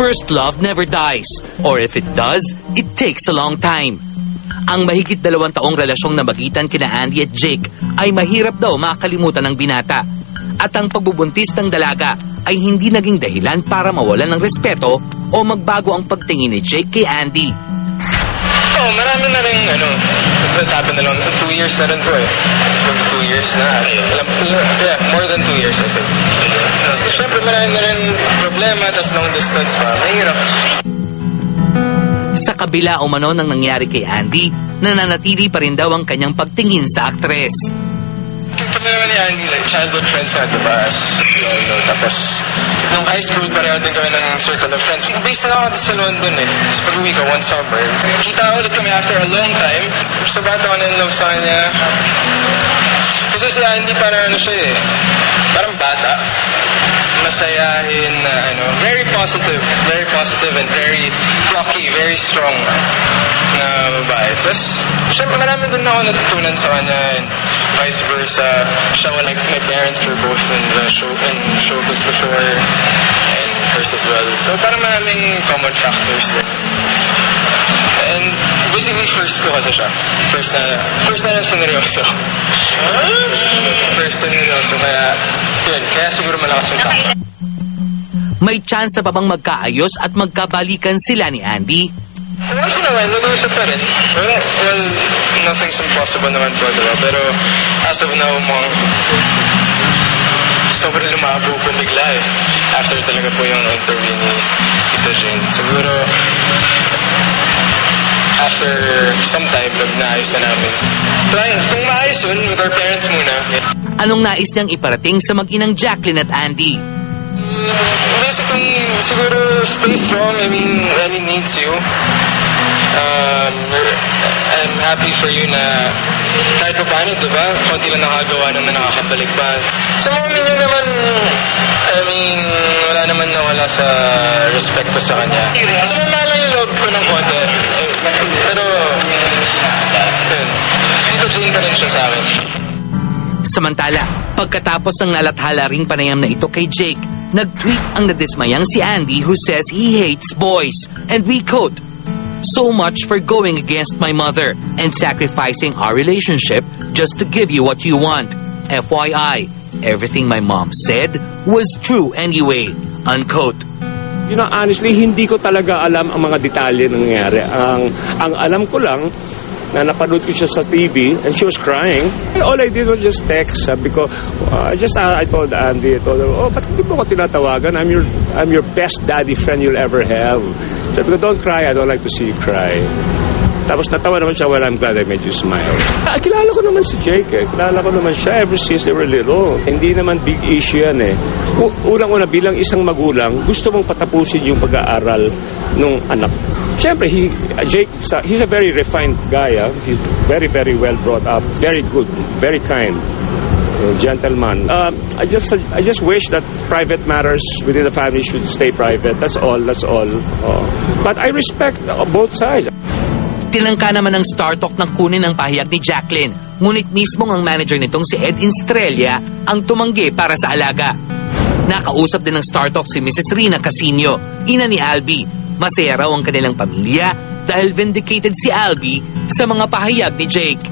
First love never dies, or if it does, it takes a long time. Ang mahigit 2 taong relasyong namagitan kina Andy at Jake ay mahirap daw makalimutan ng binata. At ang pagbubuntis ng dalaga ay hindi naging dahilan para mawalan ng respeto o magbago ang pagtingin ni Jake kay Andy. Oh, marami na rin, nagtatapon na lang. 2 years na rin po eh. 2 years na. Yeah, more than 2 years, I think. So, syempre, marami na rin problema, tas long distance pa. Mahirap. Sa kabila umano ng nangyari kay Andy, nananatili pa rin daw ang kanyang pagtingin sa aktres. Kami naman ni Andy, like, childhood friends na, diba? As you all know. Tapos, nung high school, pareho din kami ng circle of friends. Based na ako sa London eh. Tapos pag-uwi ko, one summer, kita ulit kami after a long time. Sa bata ako na in love sa kanya. Kasi si Andy parang ano siya eh. Parang bata. Masayahin na very positive and very rocky, very strong na babae. Tapos, syempre marami din ako natutunan sa kanya and vice versa. Siya, like, my parents were both in the showbiz before and hers as well. So, parang maraming common factors din. And basically, first ko kasi siya. First na sineryoso. First sineryoso. Kaya siguro malakas yung tama. May chance pa bang magkaayos at magkabalikan sila ni Andy? Once in a while, nag-uusap pa rin. Well, nothing's impossible naman po, diba? Pero as of now, sobrang lumabo po bigla eh. After talaga po yung interview ni Tita Jane. Siguro, after some time, naayos na namin. Kung maayos yun, with our parents muna. Anong nais niyang iparating sa mag-inang Jacqueline at Andy? Basically, siguro stay strong. I mean, Ellie needs you. I'm happy for you na kahit pa paano, diba? Konti lang nakagawa na nakakabalik pa. Sa mga niya naman, I mean, wala naman nawala sa respect ko sa kanya. So, mamala yung loob ko ng konti. Pero, yun. Dito Jane pa rin siya sa akin. Samantala, pagkatapos ng nalathala ring panayam na ito kay Jake, nag-tweet ang nadismayang si Andy who says he hates boys. And we quote, "So much for going against my mother and sacrificing our relationship just to give you what you want. FYI, everything my mom said was true anyway." Unquote. You know, honestly, hindi ko talaga alam ang mga detalye ng nangyari. Ang alam ko lang, na napanood ko siya sa TV and she was crying. All I did was just text. Sabi ko, I told Andy, I told her, ba't hindi mo ko tinatawagan? I'm your best daddy friend you'll ever have. Sabi ko, don't cry. I don't like to see you cry. Tapos natawa naman siya, well, I'm glad I made you smile. Kilala ko naman si Jake eh. Kilala ko naman siya ever since they were little. Hindi naman big issue yan eh. Unang-una, bilang isang magulang, gusto mong patapusin yung pag-aaral ng anak. Siyempre, Jake, he's a very refined guy. He's very, very well brought up. Very good, very kind. Gentleman. I just wish that private matters within the family should stay private. That's all. But I respect both sides. Tinangka naman ng Star Talk ng kunin ang pahayag ni Jacqueline. Ngunit mismo ang manager nitong si Ed Estrella ang tumanggi para sa alaga. Nakausap din ng Star Talk si Mrs. Rina Casino, ina ni Albi. Masaya raw ang kanilang pamilya dahil vindicated si Albi sa mga pahayag ni Jake.